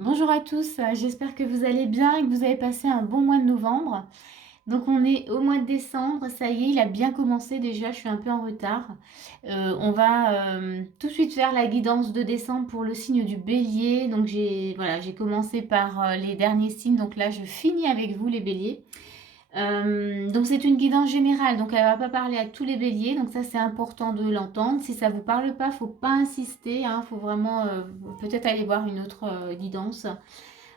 Bonjour à tous, j'espère que vous allez bien et que vous avez passé un bon mois de novembre. Donc on est au mois de décembre, ça y est, il a bien commencé déjà, je suis un peu en retard. On va tout de suite faire la guidance de décembre pour le signe du bélier. Donc j'ai commencé par les derniers signes, donc là je finis avec vous les béliers. Donc c'est une guidance générale, donc elle va pas parler à tous les béliers, donc ça c'est important de l'entendre. Si ça vous parle pas, faut pas insister, hein, faut vraiment peut-être aller voir une autre guidance.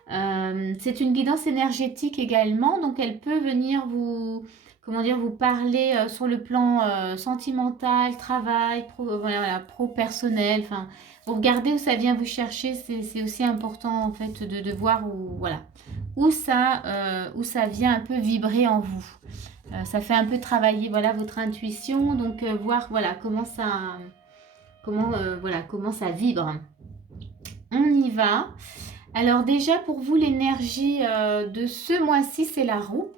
C'est une guidance énergétique également, donc elle peut venir vous, comment dire, vous parler sur le plan sentimental, travail, voilà, pro-personnel. Enfin, vous regardez où ça vient vous chercher, c'est aussi important en fait de voir où, voilà, où ça vient un peu vibrer en vous. Ça fait un peu travailler voilà, votre intuition, donc voir voilà, comment ça vibre. On y va. Alors déjà pour vous l'énergie de ce mois-ci c'est la roue.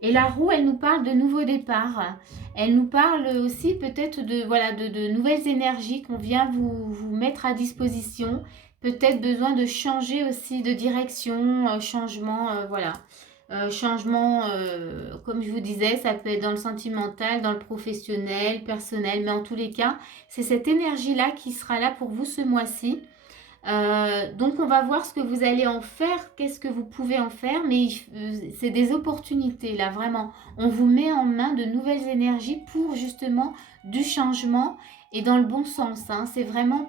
Et la roue elle nous parle de nouveaux départs. Elle nous parle aussi peut-être de, voilà, de nouvelles énergies qu'on vient vous mettre à disposition. Peut-être besoin de changer aussi de direction, changement, voilà. Changement, comme je vous disais, ça peut être dans le sentimental, dans le professionnel, personnel, mais en tous les cas, c'est cette énergie-là qui sera là pour vous ce mois-ci. Donc on va voir ce que vous allez en faire, qu'est-ce que vous pouvez en faire, mais c'est des opportunités là, vraiment. On vous met en main de nouvelles énergies pour justement du changement et dans le bon sens, hein. C'est vraiment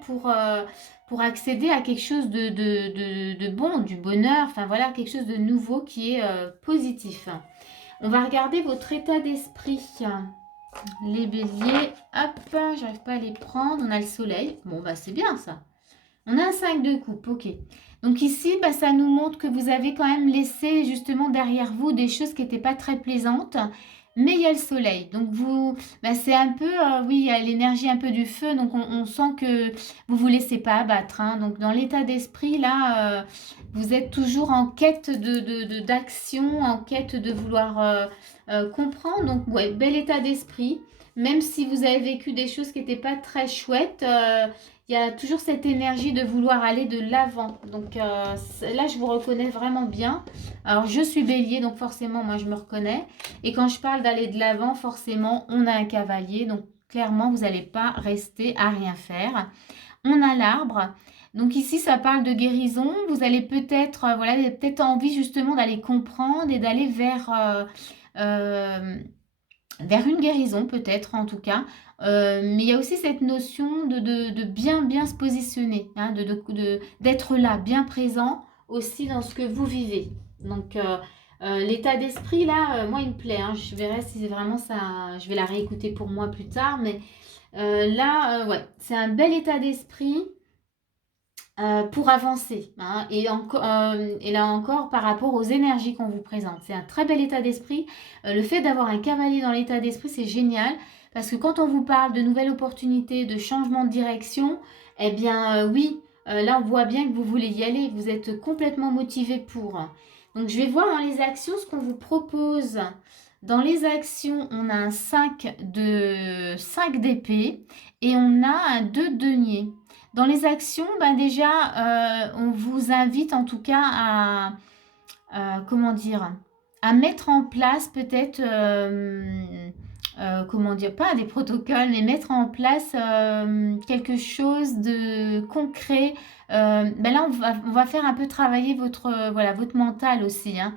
pour accéder à quelque chose de bon, du bonheur, enfin voilà, quelque chose de nouveau qui est positif. On va regarder votre état d'esprit. Les béliers, hop, j'arrive pas à les prendre, on a le soleil, bon bah c'est bien ça. On a un 5 de coupe, ok. Donc ici, bah, ça nous montre que vous avez quand même laissé justement derrière vous des choses qui n'étaient pas très plaisantes. Mais il y a le soleil. Donc vous, bah, c'est un peu, oui, il y a l'énergie un peu du feu. Donc on sent que vous vous laissez pas abattre, hein. Donc dans l'état d'esprit, là, vous êtes toujours en quête d'action, en quête de vouloir comprendre. Donc ouais, bel état d'esprit. Même si vous avez vécu des choses qui n'étaient pas très chouettes, il y a toujours cette énergie de vouloir aller de l'avant. Donc là, je vous reconnais vraiment bien. Alors, je suis bélier, donc forcément, moi, je me reconnais. Et quand je parle d'aller de l'avant, forcément, on a un cavalier. Donc, clairement, vous n'allez pas rester à rien faire. On a l'arbre. Donc ici, ça parle de guérison. Vous allez peut-être, voilà, peut-être envie justement d'aller comprendre et d'aller euh, vers une guérison peut-être en tout cas. Mais il y a aussi cette notion de bien bien se positionner, hein, d'être là, bien présent aussi dans ce que vous vivez. Donc l'état d'esprit là, moi il me plaît, hein. Je verrai si c'est vraiment ça, je vais la réécouter pour moi plus tard, mais là, ouais, c'est un bel état d'esprit pour avancer, hein, et là encore par rapport aux énergies qu'on vous présente. C'est un très bel état d'esprit. Le fait d'avoir un cavalier dans l'état d'esprit, c'est génial parce que quand on vous parle de nouvelles opportunités, de changement de direction, eh bien oui, là on voit bien que vous voulez y aller, vous êtes complètement motivé pour. Donc je vais voir dans les actions ce qu'on vous propose. Dans les actions, on a un 5 d'épée et on a un 2 de denier. Dans les actions, ben déjà, on vous invite en tout cas comment dire, à mettre en place peut-être, comment dire, pas des protocoles, mais mettre en place quelque chose de concret. Ben là, on va faire un peu travailler voilà, votre mental aussi, hein,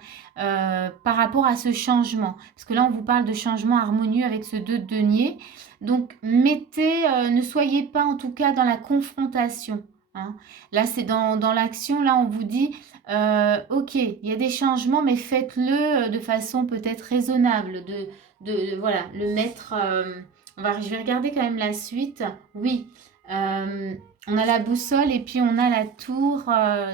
par rapport à ce changement. Parce que là, on vous parle de changement harmonieux avec ce 2 de denier. Donc, ne soyez pas en tout cas dans la confrontation, hein. Là, c'est dans l'action, là, on vous dit, ok, il y a des changements, mais faites-le de façon peut-être raisonnable, voilà, le mettre. Je vais regarder quand même la suite. Oui, euh, on a la boussole et puis on a la tour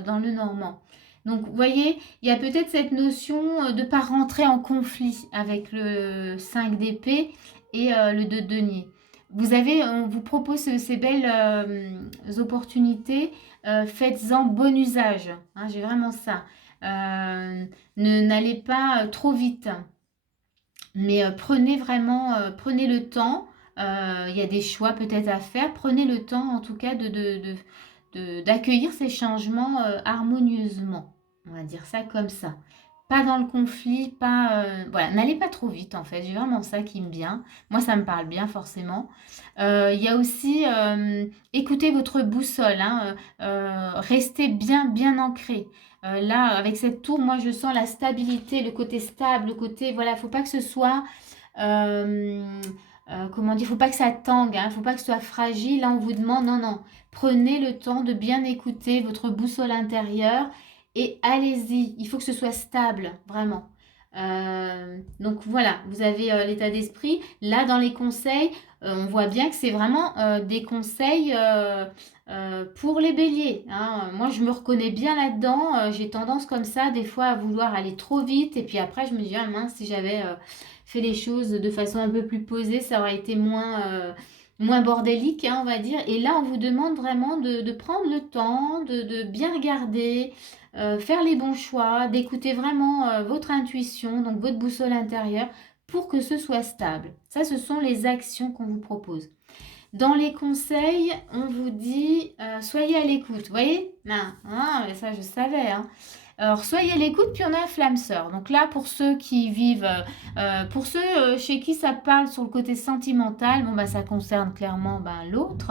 dans le Normand. Donc, vous voyez, il y a peut-être cette notion de ne pas rentrer en conflit avec le 5 d'épée et le 2 de denier. On vous propose ces belles opportunités, faites-en bon usage, hein, j'ai vraiment ça. N'allez pas trop vite, mais prenez le temps. Il y a des choix peut-être à faire. Prenez le temps, en tout cas, d'accueillir ces changements harmonieusement. On va dire ça comme ça. Pas dans le conflit, pas... voilà, n'allez pas trop vite en fait. J'ai vraiment ça qui me vient. Moi, ça me parle bien forcément. Il y a aussi... écoutez votre boussole. Hein, restez bien, bien ancré. Là, avec cette tour, moi, je sens la stabilité, le côté stable, le côté... Voilà, faut pas que ce soit... comment dire, faut pas que ça tangue, hein, faut pas que ce soit fragile. Là, on vous demande, non, non, prenez le temps de bien écouter votre boussole intérieure et allez-y. Il faut que ce soit stable, vraiment. Donc voilà, vous avez l'état d'esprit. Là, dans les conseils, on voit bien que c'est vraiment des conseils pour les béliers. Hein. Moi, je me reconnais bien là-dedans. J'ai tendance comme ça, des fois, à vouloir aller trop vite. Et puis après, je me dis, ah mince, si j'avais fait les choses de façon un peu plus posée, ça aurait été moins bordélique, hein, on va dire. Et là, on vous demande vraiment de prendre le temps, de bien regarder, faire les bons choix, d'écouter vraiment votre intuition, donc votre boussole intérieure, pour que ce soit stable. Ça, ce sont les actions qu'on vous propose. Dans les conseils, on vous dit soyez à l'écoute. Vous voyez? Ça, je savais. Hein. Alors, soyez à l'écoute, puis on a un flamme sœur. Donc là, pour ceux qui vivent, pour ceux chez qui ça parle sur le côté sentimental, bon, bah, ça concerne clairement l'autre.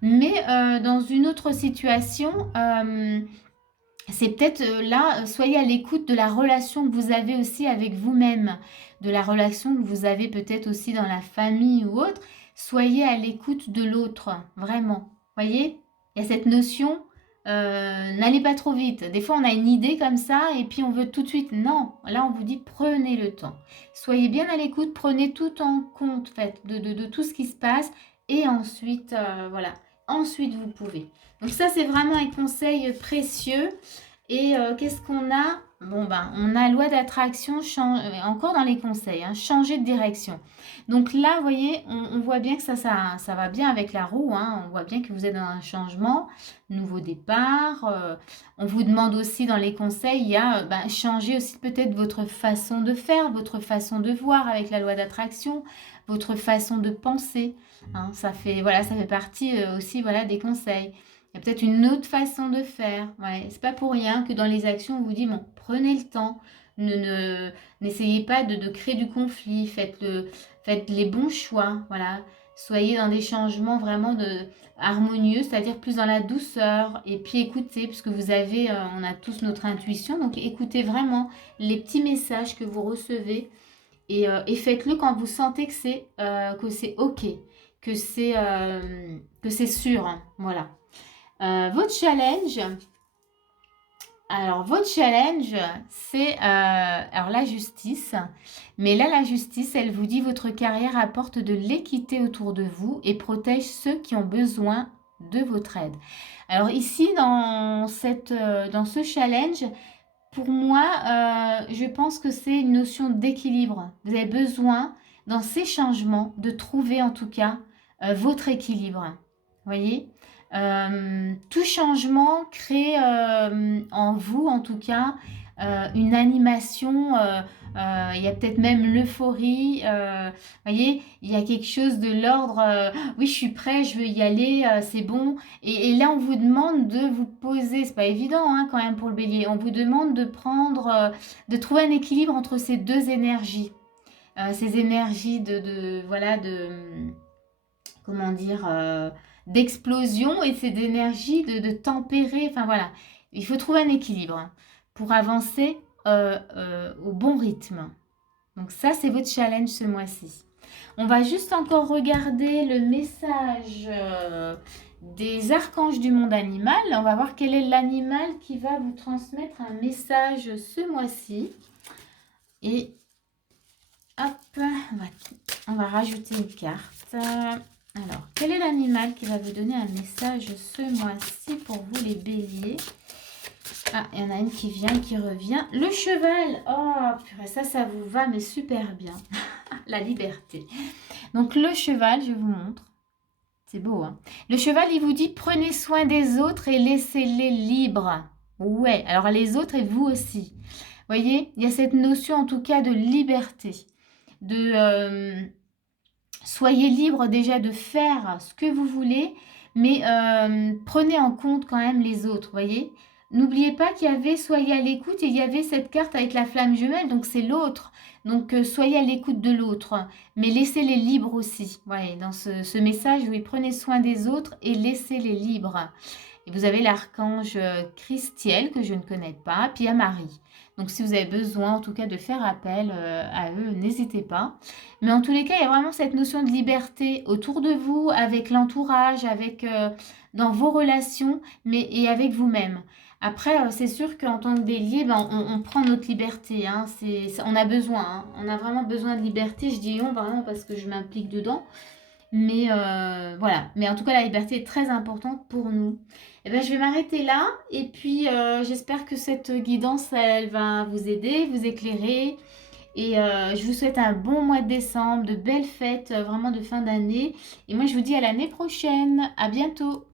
Mais dans une autre situation, c'est peut-être là, soyez à l'écoute de la relation que vous avez aussi avec vous-même, de la relation que vous avez peut-être aussi dans la famille ou autre. Soyez à l'écoute de l'autre, vraiment. Voyez, il y a cette notion, n'allez pas trop vite. Des fois, on a une idée comme ça et puis on veut tout de suite. Non, là, on vous dit prenez le temps. Soyez bien à l'écoute, prenez tout en compte, faites de tout ce qui se passe et ensuite, voilà. Ensuite, vous pouvez. Donc ça, c'est vraiment un conseil précieux. Et qu'est-ce qu'on a? Bon, on a loi d'attraction, encore dans les conseils, hein, changer de direction. Donc là, vous voyez, on voit bien que ça va bien avec la roue. Hein, on voit bien que vous êtes dans un changement, nouveau départ. On vous demande aussi dans les conseils, il y a changer aussi peut-être votre façon de faire, votre façon de voir avec la loi d'attraction, votre façon de penser. Hein, ça fait partie aussi des conseils. Il y a peut-être une autre façon de faire. Ouais, c'est pas pour rien que dans les actions, on vous dit, bon, prenez le temps. N'essayez pas de créer du conflit. Faites les bons choix. Voilà. Soyez dans des changements vraiment harmonieux, c'est-à-dire plus dans la douceur. Et puis écoutez, puisque vous avez, on a tous notre intuition. Donc écoutez vraiment les petits messages que vous recevez. Et faites-le quand vous sentez que c'est OK, que c'est sûr. Hein, voilà. Votre challenge, c'est alors la justice. Mais là, la justice, elle vous dit votre carrière apporte de l'équité autour de vous et protège ceux qui ont besoin de votre aide. Alors ici, dans ce challenge, pour moi, je pense que c'est une notion d'équilibre. Vous avez besoin, dans ces changements, de trouver en tout cas votre équilibre. Vous voyez ? Tout changement crée en vous, en tout cas, une animation. Il y a peut-être même l'euphorie. Voyez, il y a quelque chose de l'ordre. Oui, je suis prêt, je veux y aller, c'est bon. Et là, on vous demande de vous poser. C'est pas évident, hein, quand même pour le Bélier. On vous demande de de trouver un équilibre entre ces deux énergies. Ces énergies comment dire, d'explosion et c'est d'énergie de tempérer. Enfin voilà, il faut trouver un équilibre pour avancer au bon rythme. Donc ça, c'est votre challenge ce mois-ci. On va juste encore regarder le message des archanges du monde animal. On va voir quel est l'animal qui va vous transmettre un message ce mois-ci. Et hop, on va rajouter une carte. Alors, quel est l'animal qui va vous donner un message ce mois-ci pour vous les béliers? Ah, il y en a une qui vient, qui revient. Le cheval. Oh, purée, ça vous va, mais super bien. La liberté. Donc, le cheval, je vous montre. C'est beau, hein? Le cheval, il vous dit, prenez soin des autres et laissez-les libres. Ouais, alors les autres et vous aussi. Vous voyez, il y a cette notion, en tout cas, de liberté. Soyez libre déjà de faire ce que vous voulez, mais prenez en compte quand même les autres, voyez. N'oubliez pas qu'il y avait soyez à l'écoute et il y avait cette carte avec la flamme jumelle, donc c'est l'autre. Donc soyez à l'écoute de l'autre, mais laissez-les libres aussi. Voyez, dans ce message, oui, prenez soin des autres et laissez-les libres. Et vous avez l'archange Christiel, que je ne connais pas, puis il y a Marie. Donc si vous avez besoin en tout cas de faire appel à eux, n'hésitez pas. Mais en tous les cas, il y a vraiment cette notion de liberté autour de vous, avec l'entourage, avec dans vos relations, mais et avec vous-même. Après, c'est sûr qu'en tant que bélier, ben, on prend notre liberté. Hein, on a besoin. Hein, on a vraiment besoin de liberté. Je dis on vraiment parce que je m'implique dedans. Mais voilà. Mais en tout cas, la liberté est très importante pour nous. Eh ben, je vais m'arrêter là. Et puis, j'espère que cette guidance, elle va vous aider, vous éclairer. Et je vous souhaite un bon mois de décembre, de belles fêtes, vraiment de fin d'année. Et moi, je vous dis à l'année prochaine. À bientôt.